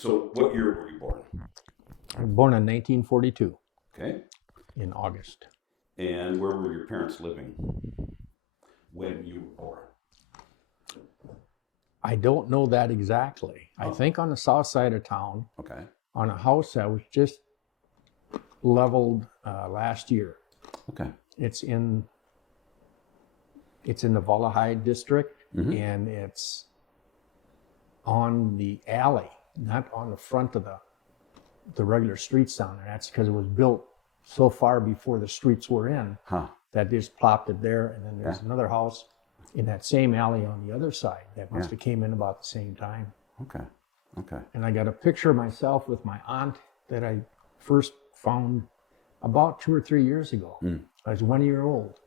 So what year were you born? I was born in 1942 Okay. in August. And where were your parents living when you were born? I don't know that exactly. I Oh. think on the south side of town, Okay. on a house that was just leveled last year. Okay. It's in the Valahai district, Mhm. and it's on the alley, not on the front of the regular streets down there. That's because it was built so far before the streets were in Huh. that they just plopped it there. And then there's another house in that same alley on the other side that must have came in about the same time. Okay. Okay. And I got a picture of myself with my aunt that I first found about 2 or 3 years ago. I was 1 year old.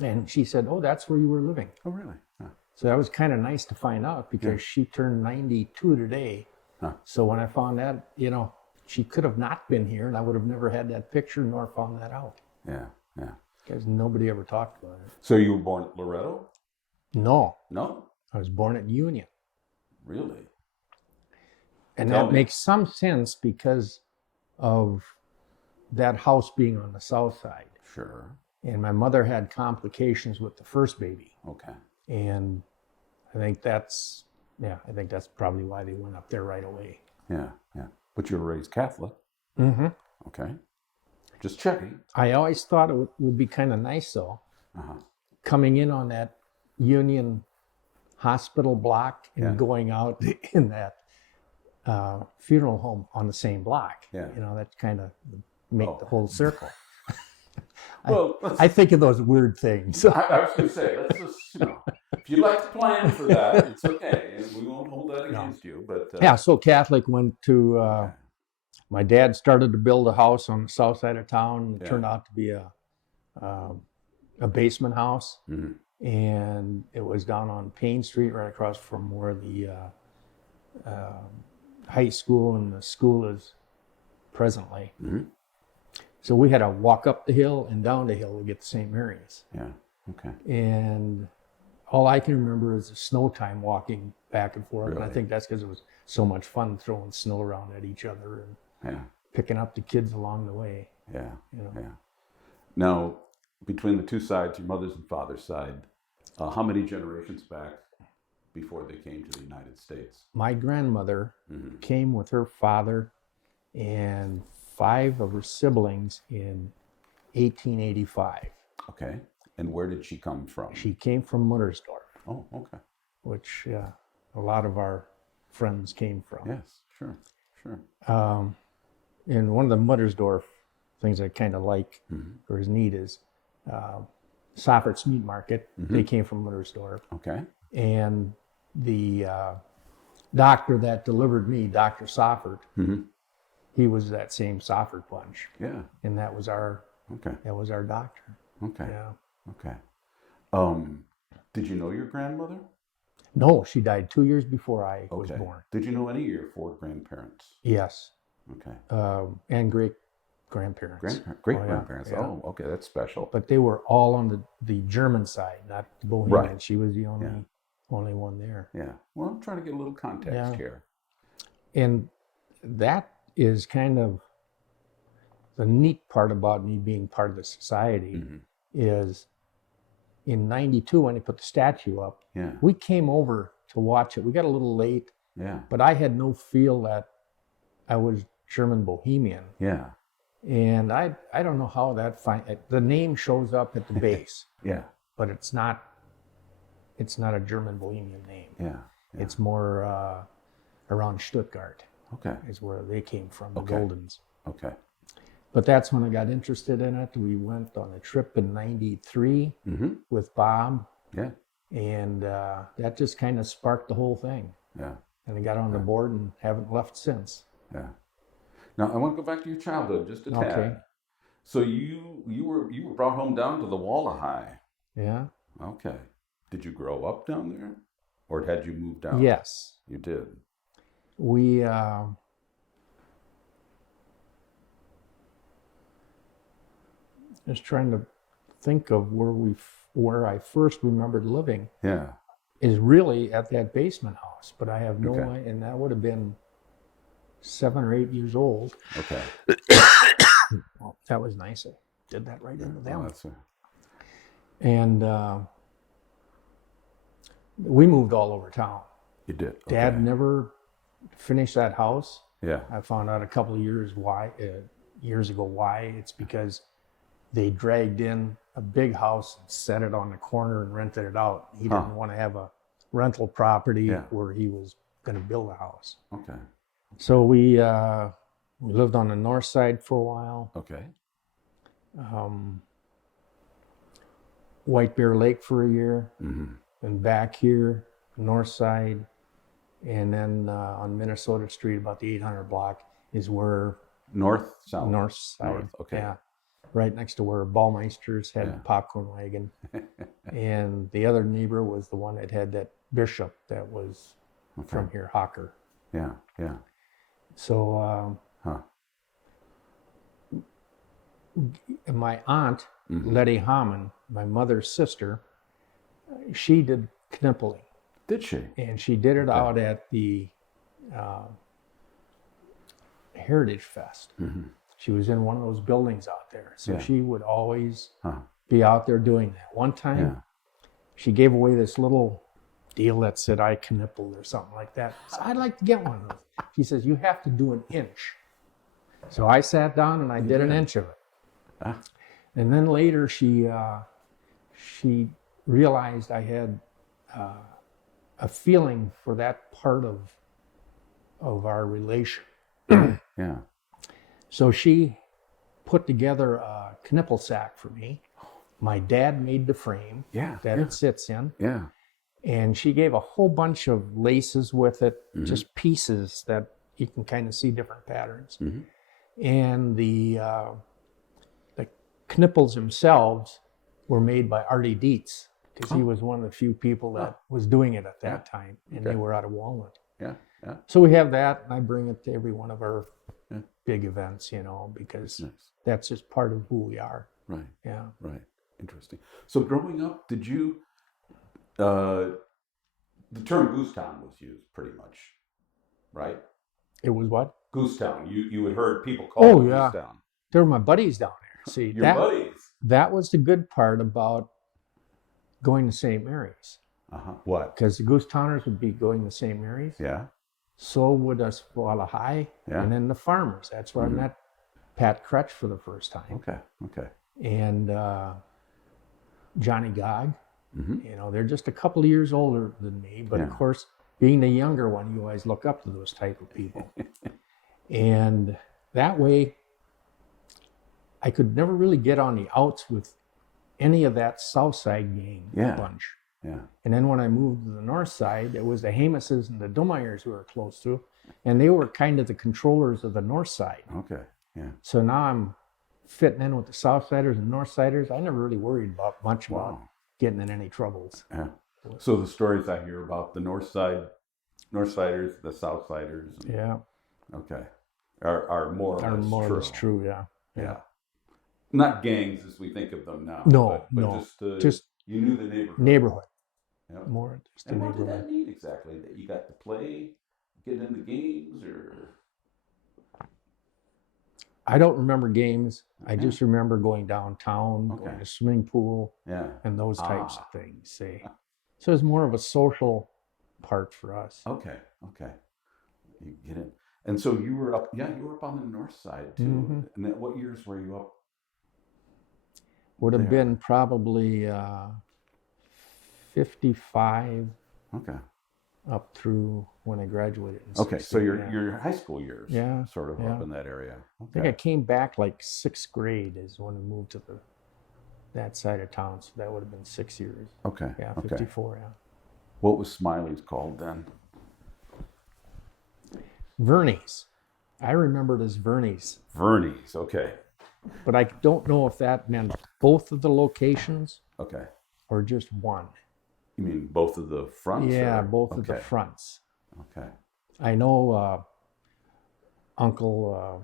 And she said, "Oh, that's where you were living." Oh, really? Huh. So that was kind of nice to find out because she turned 92 today. Huh. So when I found that, she could have not been here and I would have never had that picture nor found that out Yeah. Yeah. because nobody ever talked about it. So you were born at Loretto? No, No? I was born at Union. Really? And Tell that me. makes some sense because of that house being on the south side. Sure. And my mother had complications with the first baby. Okay. And I think that's probably why they went up there right away. Yeah. Yeah. But you were raised Catholic. Mm-hmm. Okay. Just checking. I always thought it would be kind of nice, though, coming in on that Union Hospital block and going out in that funeral home on the same block. Yeah. That kind of make the whole circle. Well, I think of those weird things. I was going to say, let's just, if you like to plan for that, it's okay. And we won't hold that against you. But yeah, so Catholic went to, my dad started to build a house on the south side of town. It turned out to be a basement house. And it was down on Payne Street, right across from where the high school and the school is presently. So we had to walk up the hill and down the hill to get the St. Mary's. Yeah. Okay. And all I can remember is the snow time walking back and forth. Really? And I think that's because it was so much fun throwing snow around at each other and picking up the kids along the way. Yeah. Yeah. Now, between the two sides, your mother's and father's side, how many generations back before they came to the United States? My grandmother came with her father and 5 of her siblings in 1885. Okay. And where did she come from? She came from Muttersdorf. Oh, okay. Which a lot of our friends came from. Yes, sure. And one of the Muttersdorf things I kind of like or is neat is Soffert's Meat Market. They came from Muttersdorf. Okay. And the doctor that delivered me, Dr. Soffert, he was that same Soffert bunch. Yeah. And that was our doctor. Okay. Yeah. Okay. Did you know your grandmother? No, she died 2 years before I was born. Did you know any of your 4 grandparents? Yes. Okay. And great grandparents. Great grandparents. Oh, okay, that's special. But they were all on the German side, not the Bohemian. Right. She was the only one there. Yeah. Well, I'm trying to get a little context here. And that is kind of the neat part about me being part of the society is in 92 when they put the statue up, we came over to watch it. We got a little late, but I had no feel that I was German Bohemian. Yeah. And I don't know how the name shows up at the base. But it's not a German Bohemian name. Yeah. It's more around Stuttgart. Okay. Is where they came from, the Guldens. Okay. But that's when I got interested in it. We went on a trip in '93 with Bob. Yeah. And that just kind of sparked the whole thing. Yeah. And I got on the board and haven't left since. Yeah. Now I want to go back to your childhood just a tad. Okay. So you were brought home down to the Walahai. Yeah. Okay. Did you grow up down there, or had you moved down? Yes. You did. We just trying to think of where I first remembered living. Yeah. Is really at that basement house, but I have no idea, and that would have been 7 or 8 years old. Okay. Well, that was nice. I did that right into Oh, them. that's And we moved all over town. you did. Okay. Dad never finished that house. Yeah. I found out a couple of years ago why. It's because they dragged in a big house and set it on the corner and rented it out. He didn't want to have a rental property where he was going to build a house. Okay. So we lived on the north side for a while. Okay. White Bear Lake for a year, Mm-hmm. and back here, north side, and then on Minnesota Street, about the 800 block, is where North, south. north side. North, okay. Yeah, right next to where Ballmeisters had the popcorn wagon, and the other neighbor was the one that had that bishop that was from here, Hawker. Yeah. Yeah. So my aunt, Letty Hammond, my mother's sister, she did knippling. Did she? And she did it out at the Heritage Fest. Mm-hmm. She was in one of those buildings out there. So she would always Huh. be out there doing that. One time, she gave away this little deal that said I knippled or something like that. So I'd like to get one of those. She says, you have to do an inch. So I sat down and I did an inch of it. Ah. And then later she realized I had a feeling for that part of our relation. Yeah. So she put together a knipple sack for me. My dad made the frame that it sits in. Yeah. And she gave a whole bunch of laces with it, just pieces that you can kind of see different patterns. Mm-hmm. And the knipples themselves were made by Artie Dietz, because he was one of the few people that was doing it at that time, and they were out of Walnut. Yeah. Yeah. So we have that, and I bring it to every one of our big events, because that's just part of who we are. Right. Yeah. Right. Interesting. So growing up, did you, the term Goose Town was used pretty much, right? It was what? Goose Town. You had heard people call it Goose Town. They were my buddies down there. See, Your buddies? That was the good part about going to St. Mary's. What? Because the Goose Towners would be going to St. Mary's. Yeah. So would us Walla High, and then the farmers. That's where I met Pat Crutch for the first time. Okay. And Johnny Gog. They're just a couple of years older than me, but of course, being the younger one, you always look up to those type of people. And that way, I could never really get on the outs with any of that South Side gang bunch. Yeah. And then when I moved to the North Side, it was the Hamises and the Dumeyers who were close to, and they were kind of the controllers of the North Side. Okay. Yeah. So now I'm fitting in with the South Siders and North Siders. I never really worried much about getting in any troubles. Yeah. So the stories I hear about the North Siders, the South Siders. Okay. Are more or less true. Yeah. Not gangs as we think of them now. No, but just you knew the neighborhood. Neighborhood. Yep. More just the And what neighborhood. did that mean exactly? That you got to play, get into games, or? I don't remember games. I just remember going downtown, going to the swimming pool, and those types of things. See, so it's more of a social part for us. Okay. You get it. And so you were up. Yeah, you were up on the north side too. And then what years were you up? Would have been probably 55. Okay. Up through when I graduated. Okay, so your high school years, sort of up in that area. Okay. I think I came back like 6th grade is when I moved to that side of town, so that would have been 6 years. Okay. Yeah, 54. Yeah. What was Smiley's called then? Vernie's. I remember it as Vernie's. Vernie's. Okay. But I don't know if that meant both of the locations. Okay. Or just one. You mean both of the fronts? Yeah, both of the fronts. Okay. I know Uncle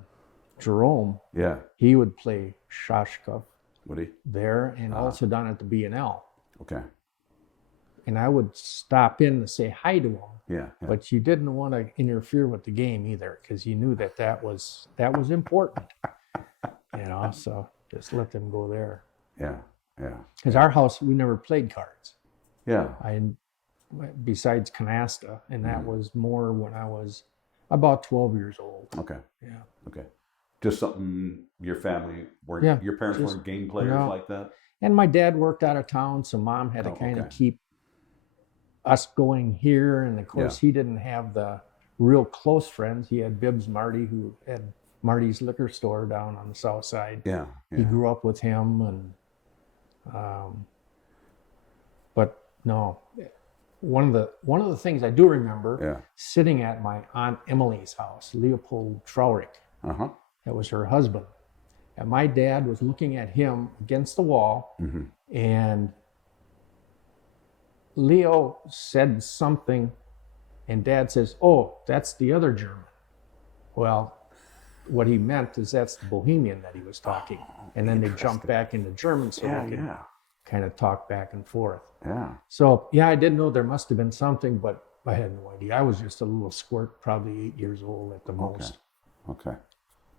Jerome. Yeah. He would play Shashkov. Would he? There and also down at the B&L. Okay. and I would stop in to say hi to them. Yeah. Yeah. But you didn't want to interfere with the game either, because you knew that was important. So just let them go there. Yeah. Yeah. Because our house, we never played cards. Yeah. Besides canasta, and that was more when I was about 12 years old. Okay. Yeah. Okay. Just something your family weren't. Yeah, Your parents just- weren't game players no. like that. And my dad worked out of town, so Mom had to Oh, kind of okay. keep us going here. And of course, he didn't have the real close friends. He had Bibbs Marty, who had Marty's liquor store down on the south side. Yeah. He Yeah. grew up with him, and but no, one of the things I do remember Yeah. sitting at my Aunt Emily's house, Leopold Traurick, Uh-huh. that was her husband, and my dad was looking at him against the wall, and Leo said something, and Dad says, "Oh, that's the other German." Well, what he meant is that's the Bohemian that he was talking. And then they jumped back into German so Yeah. we could Yeah. kind of talk back and forth. Yeah. So, yeah, I did know there must have been something, but I had no idea. I was just a little squirt, probably 8 years old at the most. Okay.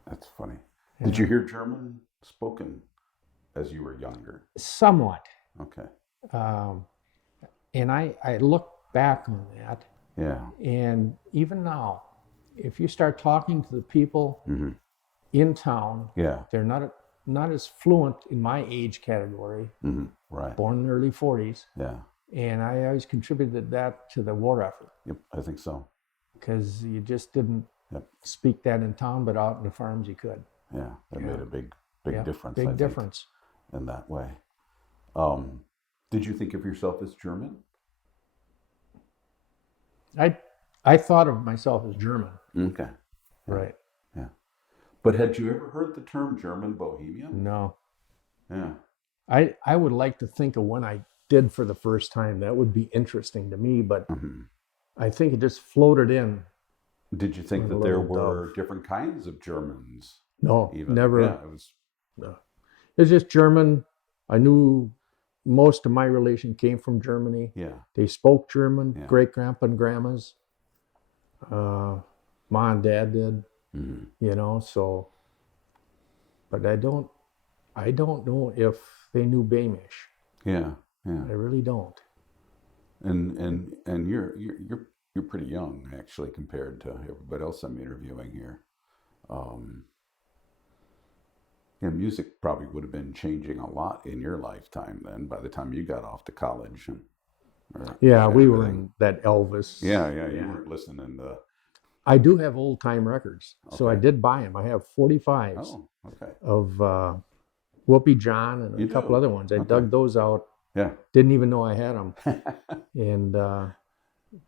That's funny. Did you hear German spoken as you were younger? Somewhat. Okay. And I look back on that, Yeah. and even now, if you start talking to the people in town, Yeah. they're not as fluent in my age category, Right. born in the early 40s. Yeah. And I always contributed that to the war effort, Yep. I think so. because you just didn't Yep. speak that in town, but out in the farms you could. Yeah. That made a big Yeah, difference. Big I think, difference. in that way. Did you think of yourself as German? I thought of myself as German. Okay. Right. Yeah. But had you ever heard the term German Bohemian? No. Yeah. I would like to think of when I did for the first time. That would be interesting to me, but I think it just floated in. Did you think With a that there little were different kinds of Germans? No, Even? never. Yeah, it was. No. It's just German. I knew most of my relation came from Germany. Yeah. They spoke German, Yeah. great grandpa and grandmas. Ma and dad did, so, but I don't know if they knew Bamish. Yeah. Yeah. I really don't. And you're pretty young actually compared to everybody else I'm interviewing here. Music probably would have been changing a lot in your lifetime then. By the time you got off to college, Yeah, we were everything. in that Elvis. Yeah. You weren't listening to. I do have old time records, so I Okay. did buy them. I have 45s Oh, okay. of Whoopi John and You a couple do? other ones. I Okay. dug those out. Yeah. Didn't even know I had them, and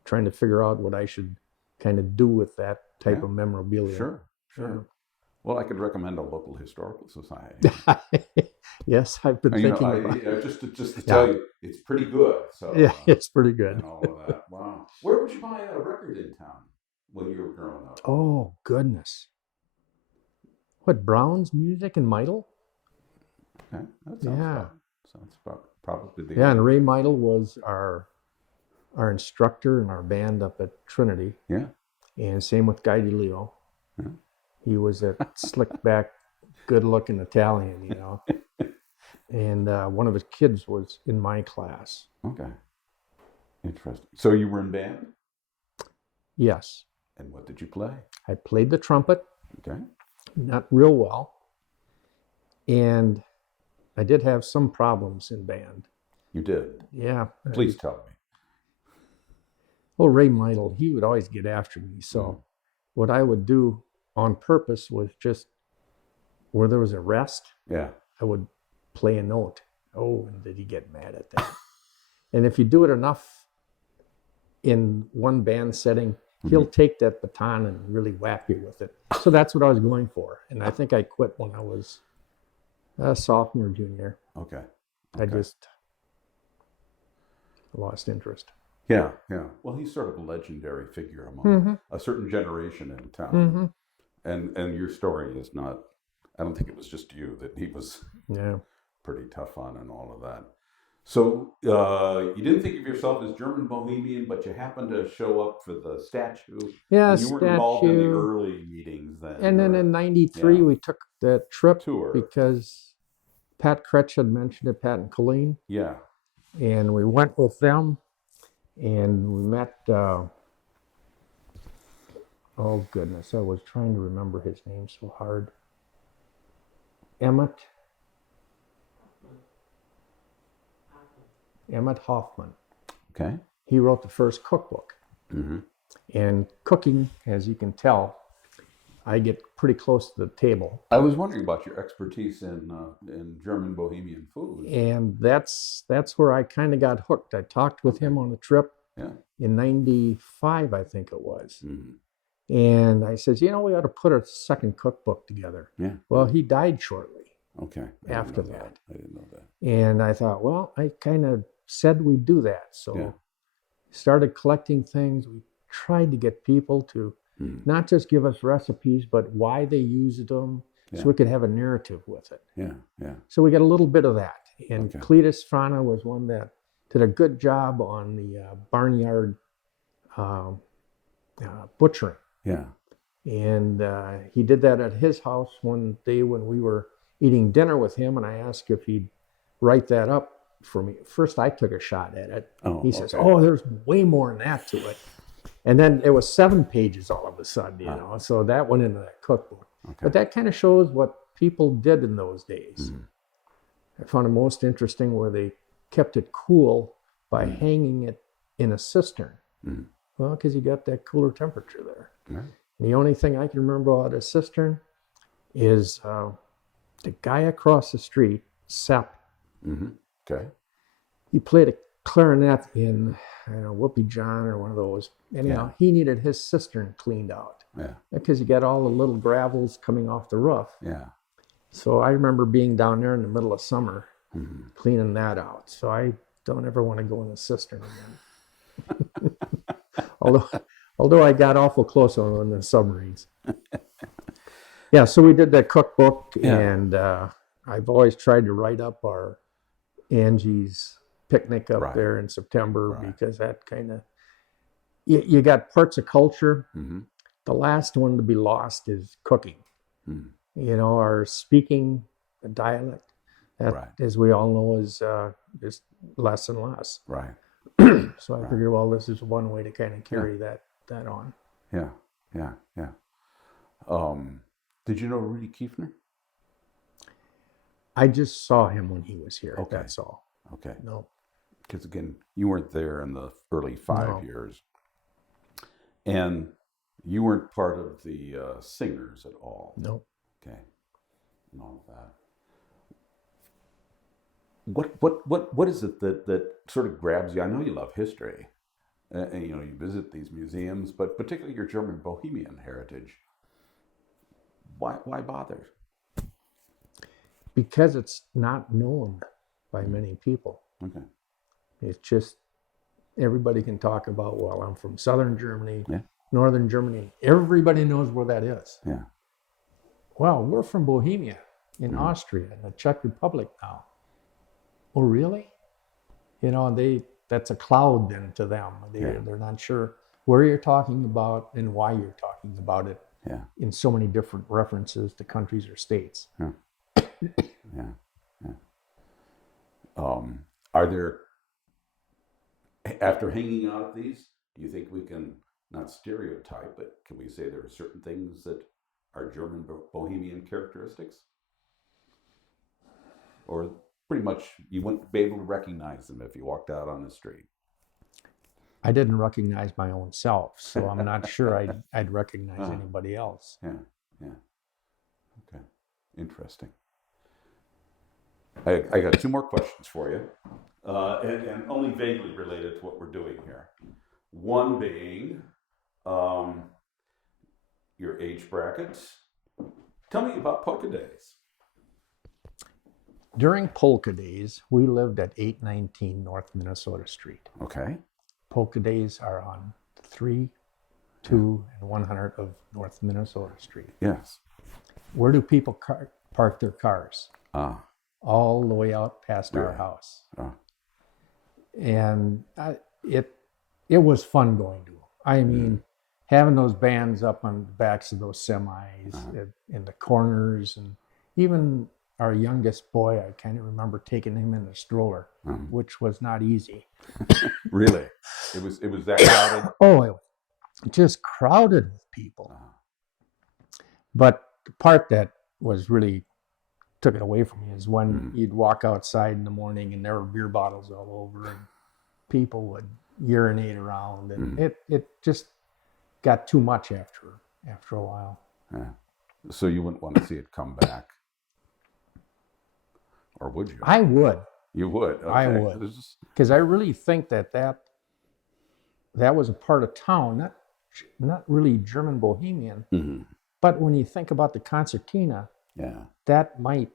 trying to figure out what I should kind of do with that type Yeah. of memorabilia. Sure. Yeah. Well, I could recommend a local historical society. Yes, I've been thinking about it. just to tell you, it's pretty good. So Yeah, it's pretty good. and all of that. Wow. Where would you buy a record in town when you were growing up? Oh, goodness. What, Brown's Music in Meidel? Okay, that sounds Yeah. fun. Sounds probably the Yeah, and Ray Meidel was our instructor in our band up at Trinity. Yeah. And same with Guy DeLeo. Yeah. He was a slick back, good looking Italian, And one of his kids was in my class. Okay. Interesting. So you were in band, Yes. and what did you play? I played the trumpet, Okay. not real well. And I did have some problems in band. You did. Yeah. Please tell me. Well, Ray Meidel, he would always get after me. So what I would do on purpose was just where there was a rest, Yeah. I would play a note. Oh, and did he get mad at that? And if you do it enough in one band setting, he'll take that baton and really whack you with it. So that's what I was going for. And I think I quit when I was a sophomore, junior. Okay. I just lost interest. Yeah. Well, he's sort of a legendary figure among a certain generation in town. And your story is not. I don't think it was just you that he was Yeah. pretty tough on and all of that. So you didn't think of yourself as German Bohemian, but you happened to show up for the statue, Yeah, and you weren't involved in the statue. early meetings then, And then or in '93, yeah, we took the trip tour. because Pat Kretsch had mentioned it, Pat and Colleen, Yeah. and we went with them and we met. Oh goodness, I was trying to remember his name so hard. Emmett Hoffman. Okay. He wrote the first cookbook. Mm-hmm. And cooking, as you can tell, I get pretty close to the table. I was wondering about your expertise in German Bohemian food. And that's where I kind of got hooked. I talked with him on a trip Yeah. in '95, I think it was. Mm-hmm. And I says, we ought to put a second cookbook together. Yeah. Well, he died shortly Okay. after that. I didn't know that. And I thought, well, I kind of said we'd do that. So Yeah. started collecting things. We tried to get people to not just give us recipes, but why they used them, Yeah. so we could have a narrative with it. Yeah. Yeah. So we got a little bit of that. And Okay. Cletus Frana was one that did a good job on the barnyard butchering. Yeah. And he did that at his house one day when we were eating dinner with him, and I asked if he'd write that up for me. First, I took a shot at it. Oh, He says, okay. "Oh, there's way more than that to it." And then it was 7 pages all of a sudden, So that went into that cookbook. Okay. But that kind of shows what people did in those days. Mm-hmm. I found it most interesting where they kept it cool by hanging it in a cistern. Mm-hmm. Well, because you got that cooler temperature there. Yeah. And the only thing I can remember about a cistern is the guy across the street, Sepp. Mm-hmm. Okay. He played a clarinet in, I don't know, Whoopie John or one of those. Anyhow, he needed his cistern cleaned out Yeah. because you got all the little gravels coming off the roof. Yeah. So I remember being down there in the middle of summer cleaning that out. So I don't ever want to go in a cistern again. although I got awful close on the submarines. Yeah, so we did that cookbook, and I've always tried to write up our Angie's picnic up there in September because that kind of, you got parts of culture. Mm-hmm. The last one to be lost is cooking. Mm. Our speaking a dialect, that, as we all know, is just less and less. Right. So I figured, well, this is one way to kind of carry that on. Yeah. Yeah. Yeah. Did you know Rudy Kiefner? I just saw him when he was here. Okay. That's all. Okay. No. Because again, you weren't there in the early 5 years, and you weren't part of the singers at all. No. Okay. And all of that. What is it that sort of grabs you? I know you love history, and you visit these museums, but particularly your German Bohemian heritage. Why bother? Because it's not known by many people. Okay. It's just everybody can talk about, well, I'm from southern Germany, Yeah. northern Germany. Everybody knows where that is. Yeah. Well, we're from Bohemia in Austria, in the Czech Republic now. Oh, really? That's a cloud then to them. They're not sure where you're talking about and why you're talking about it. Yeah. In so many different references to countries or states. Yeah. Yeah. Yeah. Are there, after hanging out at these, do you think we can not stereotype, but can we say there are certain things that are German Bohemian characteristics? Or pretty much you wouldn't be able to recognize them if you walked out on the street? I didn't recognize my own self, so I'm not sure I'd recognize anybody else. Yeah, yeah. Okay, interesting. I got 2 more questions for you, and only vaguely related to what we're doing here. One being your age brackets. Tell me about polka days. During polka days, we lived at 819 North Minnesota Street. Okay. Polka days are on 3, 2, and 100 of North Minnesota Street. Yes. Where do people park their cars? Ah. All the way out past our Really? house. Ah. and it was fun going to them. I mean, having those bands up on the backs of those semis in the corners, and even our youngest boy, I kind of remember taking him in the stroller, which was not easy. Really? It was that crowded? Oh, it was just crowded with people. But the part that was really took it away from me is when you'd walk outside in the morning and there were beer bottles all over and people would urinate around, and it just got too much after a while. Yeah. So you wouldn't want to see it come back, or would you? I would. You would. Okay. I would, because I really think that was a part of town, not really German Bohemian, but when you think about the concertina, that might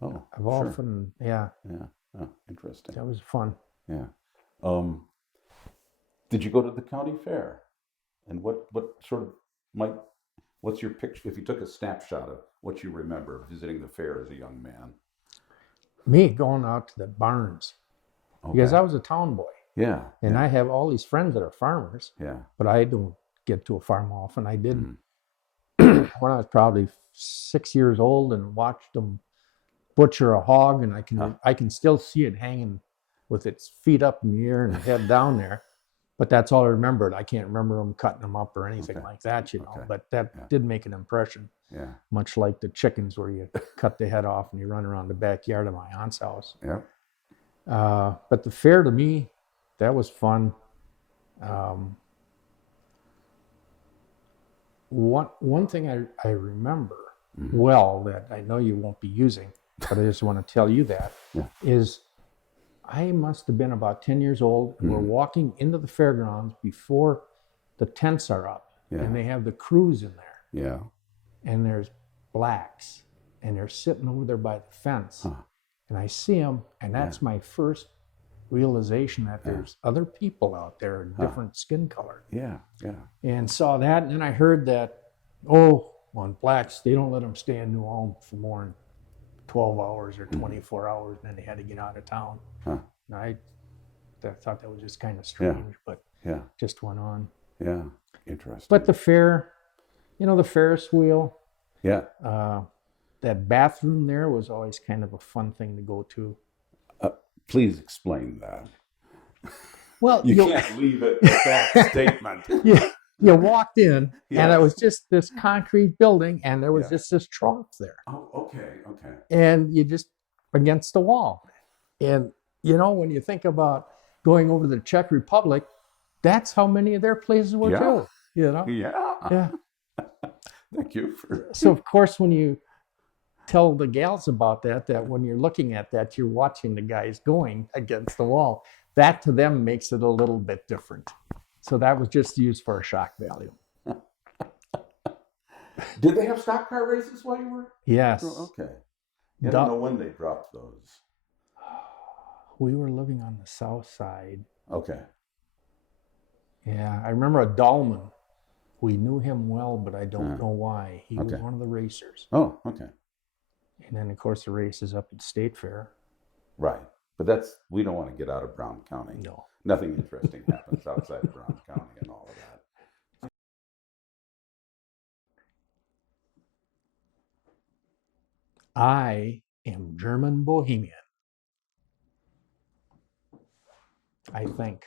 have often, Yeah. Oh, interesting. that was fun. Yeah. Did you go to the county fair? And what sort of what's your picture, if you took a snapshot of what you remember visiting the fair as a young man? Me going out to the barns, because I was a town boy. Yeah. And I have all these friends that are farmers. Yeah. But I don't get to a farm often. I did when I was probably 6 years old and watched them butcher a hog, and I can still see it hanging with its feet up in the air and head down there. But that's all I remembered. I can't remember them cutting them up or anything like that, you know. But that did make an impression. Yeah. Much like the chickens, where you cut the head off and you run around the backyard of my aunt's house. Yeah. But the fair, to me, that was fun. One thing I remember well, that I know you won't be using, but I just want to tell you that, is I must have been about 10 years old, and we're walking into the fairgrounds before the tents are up, and they have the crews in there. Yeah. And there's blacks, and they're sitting over there by the fence. And I see them, and that's my first realization that there's other people out there in different skin color. Yeah. Yeah. And saw that, and then I heard that, on blacks, they don't let them stay in New Ulm for more than 12 hours or 24 hours, and then they had to get out of town. And I thought that was just kind of strange, but just went on. Yeah, interesting. But the fair, the Ferris wheel, that bathroom there was always kind of a fun thing to go to. Please explain that. Well, you can't leave it with that statement. You walked in, and it was just this concrete building, and there was just this trough there. Oh, okay. And you just against the wall. And, when you think about going over to the Czech Republic, that's how many of their places were too. Yeah. Thank you. So, of course, when you tell the gals about that when you're looking at that, you're watching the guys going against the wall. That to them makes it a little bit different. So that was just used for a shock value. Did they have stock car races while you were? Yes. Oh, okay. I don't know when they dropped those. We were living on the south side. Okay. Yeah, I remember a Dahlman. We knew him well, but I don't know why. He was one of the racers. Oh, okay. And then, of course, the race is up at State Fair. Right. But we don't want to get out of Brown County. No. Nothing interesting happens outside of Brown County and all of that. I am German Bohemian, I think.